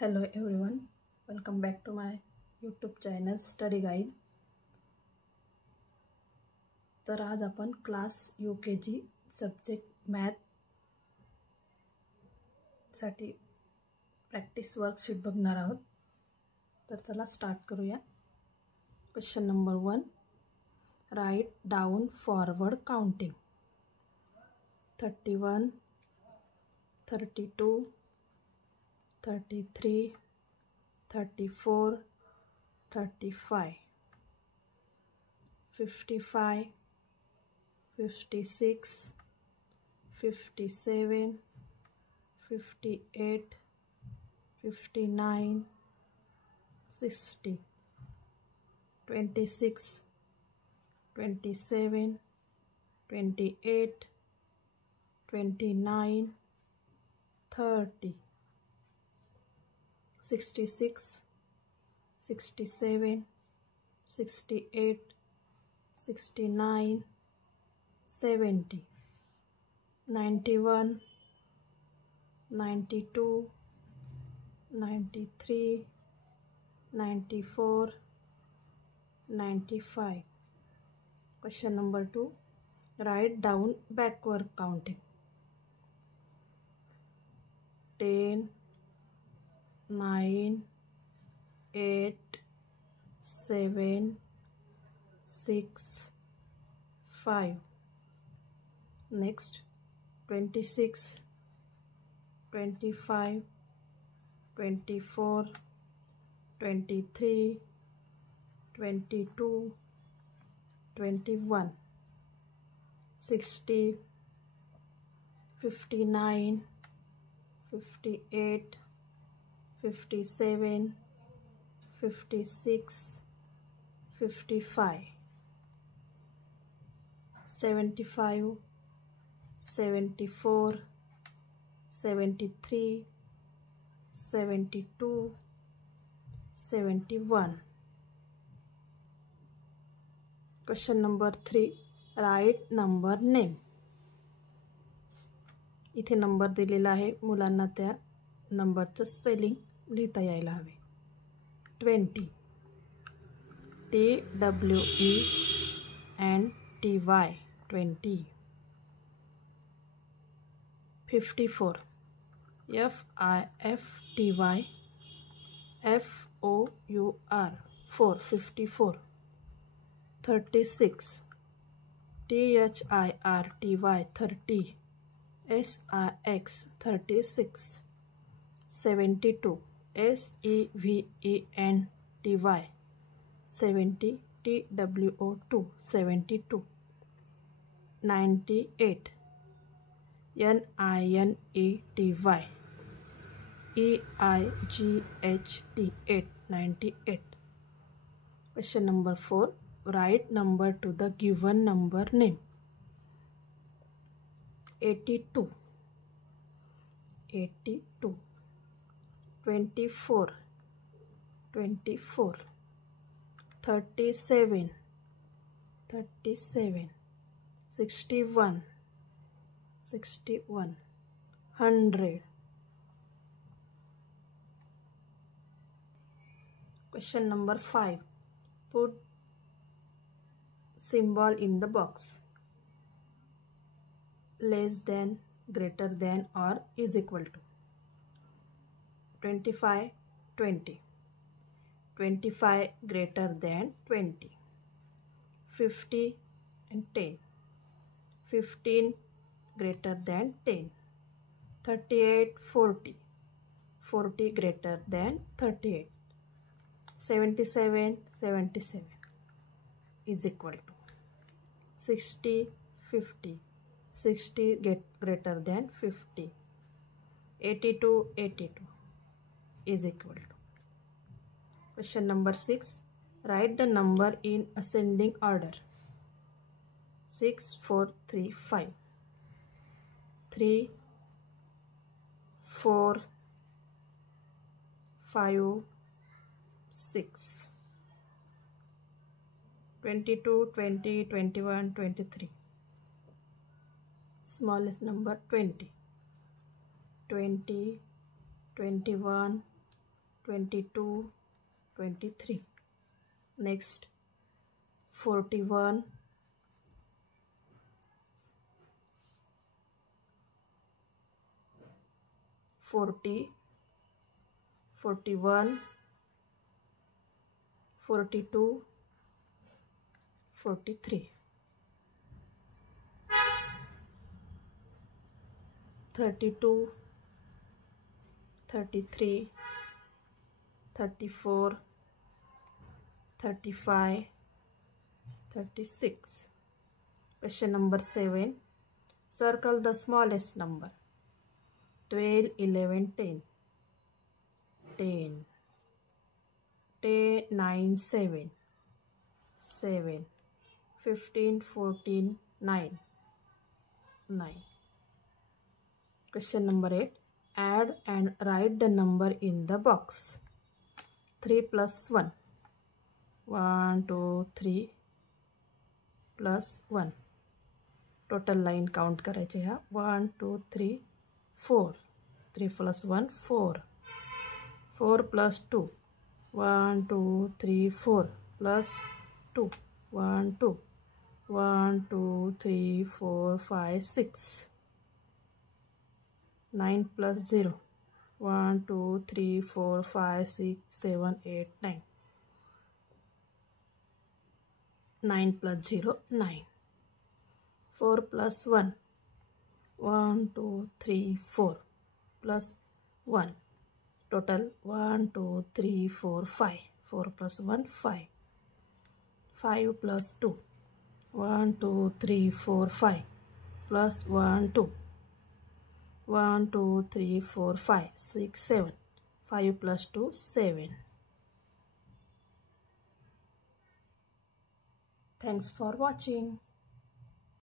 Hello everyone, welcome back to my YouTube channel study guide. तर आज आपण class UKG subject math साठी practice worksheet बघणार आहोत. तर चला स्टार्ट करूया. Question number 1, right down forward counting. 31, 32, 33, 34, 35, 55, 56, 57, 58, 59, 60, 26, 27, 28, 29, 30, 66, 67, 68, 69, 70, 91, 92, 93, 94, 95. Question number 2, write down backward counting. 10, 9, 8, 7, 6, 5. Next, 26, 25, 24, 23, 22, 21, 60, 59, 58, 57, 56, 55, 75, 74, 73, 72, 71. Question number 3, write number name. इथे नंबर दिलेला आहे, मुलांना त्या नंबरचं स्पेलिंग लिहिता यायला हवे. 20, TWENTY, 20. 54, FIFTY, 4, 54. 36, THIRTY, 30, SIX, 36. 72, SEVENTY, 70, TWO2, 72. 98, NINETY, EIGHT, 8, 98. Question number 4, write number to the given number name. 82, 82. 24, 24. 37, 37. 61, 61. 100. Question number 5, put symbol in the box. Less than, greater than, or is equal to. 25, 20. 25 greater than 20. 50 and 10. 15 greater than 10. 38, 40. 40 greater than 38. 77, 77 is equal to. 60, 50. 60 greater than 50. 82, 82 is equal to. Question number 6, write the number in ascending order. 6, 4, 3, 5. 3, 4, 5, 6. 22, 20, 21, 23. Smallest number 20. 20, 21, 22, 23. Next 41, 40, 41, 42, 43. 32, 33, 34, 35, 36. Question number 7. Circle the smallest number. 12, 11, 10. 10. 10, 9, 7. 7. 15, 14, 9. 9. Question number 8. Add and write the number in the box. 3 plus 1. 1, 2, 3 plus 1. Total line count करायचे ह्या. 1, 2, 3, 4. 3 plus 1, 4. 4 plus 2. 1, 2, 3, 4 plus 2. 1, 2. 1, 2, 3, 4, 5, 6. 9 plus 0. 1, 2, 3, 4, 5, 6, 7, 8, 9. 9 plus 0, 9. 4 plus 1. 1, 2, 3, 4 plus 1. Total 1, 2, 3, 4, 5. 4 plus 1, 5. 5 plus 2. 1, 2, 3, 4, 5 plus 1, 2. 1, 2, 3, 4, 5, 6, 7. 5 plus 2, 7. Thanks for watching.